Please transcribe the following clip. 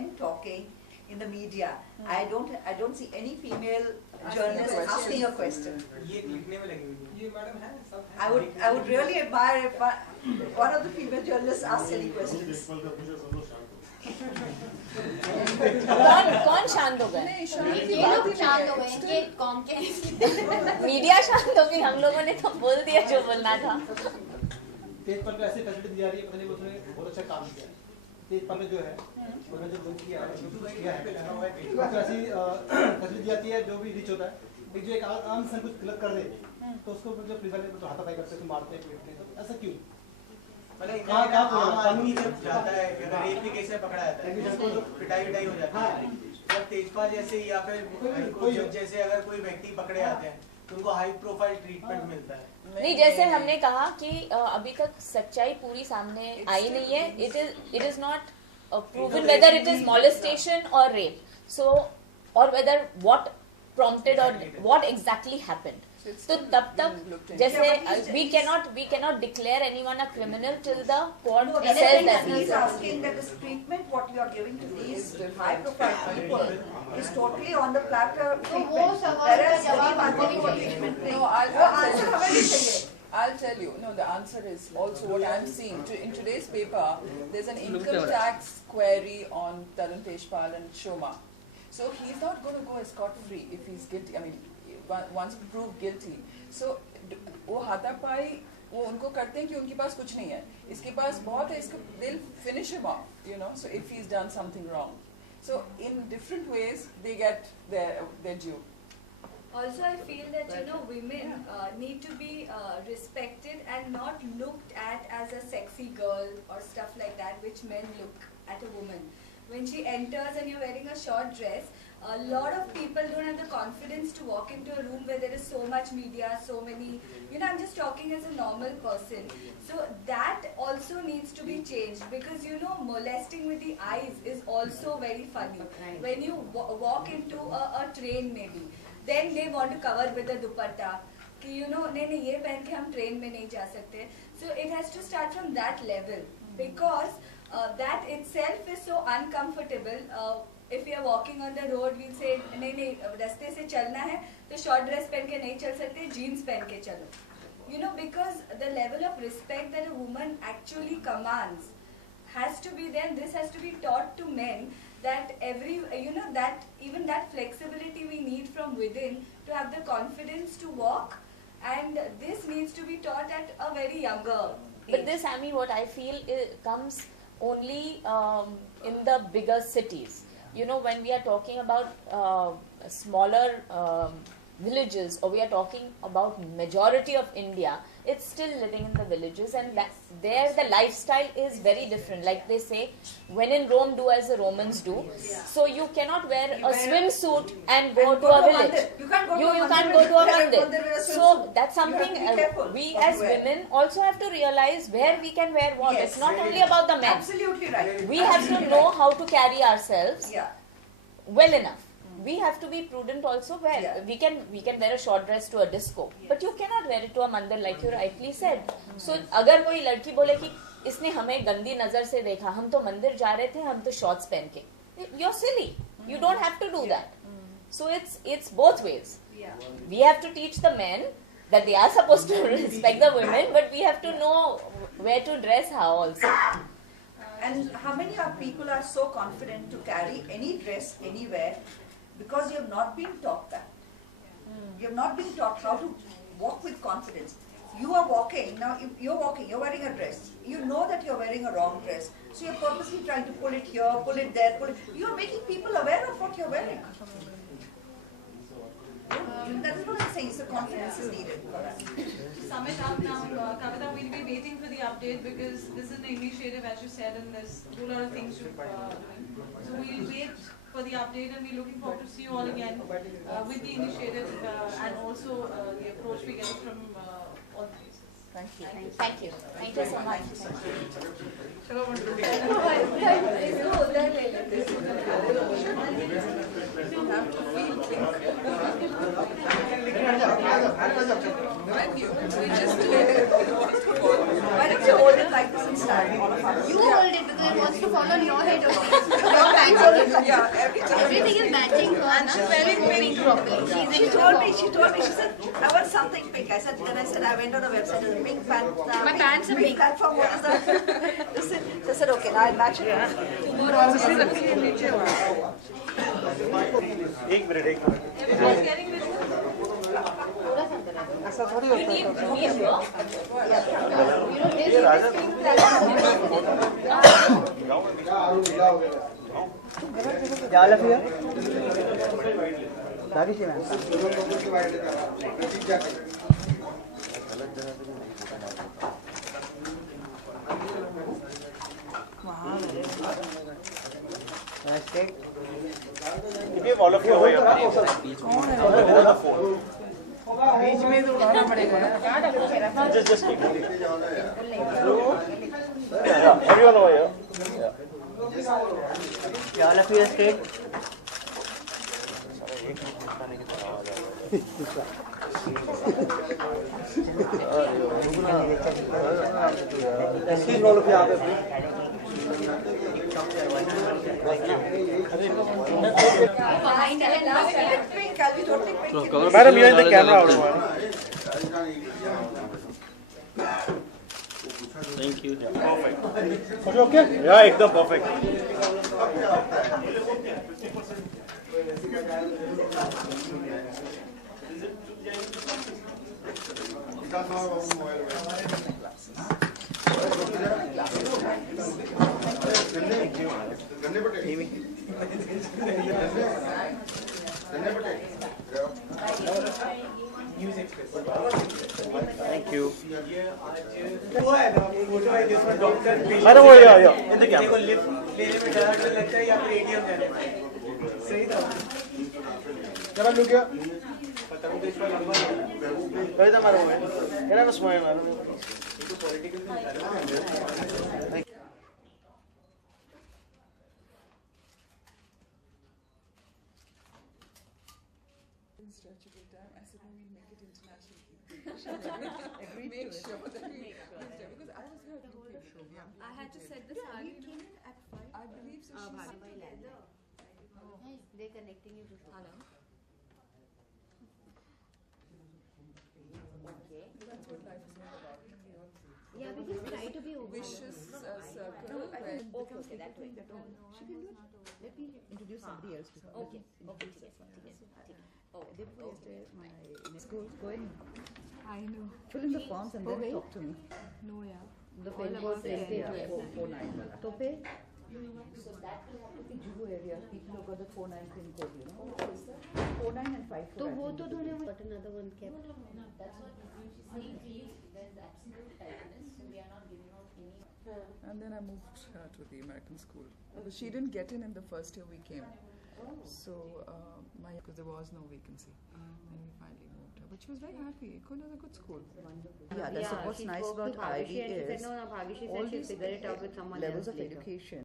men talking in the media. I don't see any female journalist asking a question. I would really admire if one of the female journalists asked any questions. कौन शांत हो गए? ये लोग शांत हो गए, इनके कॉम के मीडिया शांत हो गई, हम लोगों ने तो बोल दिया जो बोलना था। तेजपाल को ऐसे फैसिलिटी दी जा रही है, पता नहीं उसने बहुत अच्छा काम किया है। तेजपाल में जो है उन्होंने जो बंद किया है उसको ऐसी फैसिलिटी दी जाती है जो भी रीच होता है, एक जो एक आम सन कुछ गलत कर दे तो उसको मतलब प्रिवेंट तो हाथापाई करते हैं, तो मारते हैं, पीटते हैं, तो ऐसा क्यों? आदमी जब जाता है, अगर रेप के केस में पकड़ा जाता है तो पिटाई हो जाती है। जब तेजपाल जैसे या फिर कोई जैसे अगर कोई व्यक्ति पकड़े जाते हैं तो उनको हाई प्रोफाइल ट्रीटमेंट मिलता है। नहीं, जैसे हमने कहा कि अभी तक सच्चाई पूरी सामने आई नहीं है। It is not proven whether it is molestation or rape, so or whether what prompted or what exactly happened. तो तब तक जैसे we cannot declare anyone a criminal till the court says that he is asking that this treatment what you are giving to these high profile people is totally on the platter treatment. Whereas I'll tell you. No, the answer is also what I'm seeing. In today's paper, there's an income tax query on Tarun Tejpal and Shoma. So he's not going to go scot-free if he's guilty. I mean, once proved guilty. So वो हाथापाई वो उनको करते हैं कि उनके पास कुछ नहीं है, इसके पास बहुत है, इसको they'll finish him off, you know. So if he's done something wrong, so in different ways they get their due. Also, I feel that women need to be respected and not looked at as a sexy girl or stuff like that, which men look at a woman. When she enters and you're wearing a short dress, a lot of people don't have the confidence to walk into a room where there is so much media, so many, I'm just talking as a normal person. So that also needs to be changed, because molesting with the eyes is also very funny. When you walk into a train maybe, then they want to cover with a dupatta कि नहीं ये पहन के हम train में नहीं जा सकते. So it has to start from that level, because that itself is so uncomfortable. If we are walking on the road, we'll say नहीं रास्ते से चलना है तो शॉर्ट ड्रेस पहन के नहीं चल सकते, जीन्स पहन के चलो. Because the level of respect that a woman actually commands has to be there. This has to be taught to men, that that even that flexibility we need from within to have the confidence to walk, and this needs to be taught at a very younger age. But this, what I feel comes only in the bigger cities. When we are talking about smaller villages, or we are talking about majority of India, it's still living in the villages, and there the lifestyle is very different. Like they say, when in Rome, do as the Romans do. So you cannot wear a swimsuit and go to a village. You can't go to a mandir. So that's something we as women also have to realize, where we can wear what. It's not only about the men. Absolutely right. We have to know how to carry ourselves well enough. We have to be prudent also. Where we can wear a short dress to a disco, but you cannot wear it to a mandir, like you rightly said. So अगर कोई लड़की बोले कि इसने हमें गंदी नजर से देखा, हम तो मंदिर जा रहे थे, हम तो शॉर्ट्स पहन के, you're silly. You don't have to do that. So it's both ways. We have to teach the men that they are supposed to respect the women, but we have to know where to dress how also. And how many of people are so confident to carry any dress anywhere? Because you have not been taught that. You have not been taught how to walk with confidence. You are walking, now if you're walking, you're wearing a dress. You know that you're wearing a wrong dress. So you're purposely trying to pull it here, pull it there, you're making people aware of what you're wearing. That is what I'm saying, so confidence is needed for that. To sum it up now, Kavita, we'll be waiting for the update, because this is an initiative, as you said, and there's a whole lot of things to do. So we'll wait for the update, and we're looking forward to see you all again with the initiative and also the approach we get from all places. Thank you. Thank you. Thank you so much. Why don't you hold it like this and stand? You hold it because it wants to fall on your head only. Your hands only Yeah, Everything is matching her. And she's wearing pink properly. She told me, she said, I want something pink. I said, I went on the website, there's a pink pant. My pants are pink. Platform, what is that? So I said, okay, now I'll match it. एक minute Everyone's getting this. ऐसा थोड़ी होता है क्या लग रहा है दादी जी ma'am all of you over here. बीच में तो उठाना पड़ेगा Just keep it. Yeah, everyone over here. क्या लग रहा है state Madam, you are in the camera. Thank you. Perfect. Are you okay? Yeah, एकदम perfect. Thank you. Madam, over here, in the camera. Madam, look here. Where is the madam? Can I have a smile, madam? Thank you. Stretchable time. I said, no, we'll make it international. Make sure that we because I was here I had to set the sari. I believe so. They're connecting you to Hello. That's what life is all about. Yeah, we just try to be open. Vicious circle. Okay, that way. She can do it. Let me introduce somebody else to her. Okay. Day before yesterday, my school, go in, I know. fill in the forms and then talk to me. No, yeah. The pin code is 49. Tope? So that will have to be Juhu area. People who got the 49 pin code, you know. 49 and 54. So वो तो उन्होंने got another one kept. That's what usually see. There's absolute tightness, so we are not giving out any. And then I moved her to the American school. But she didn't get in the first year we came. So, because there was no vacancy. And we finally moved her. But she was very happy. Kona is a good school. Yeah, that's what's nice about IB is She said, no, Bhagish, she said she figured it out with someone levels else of later. education.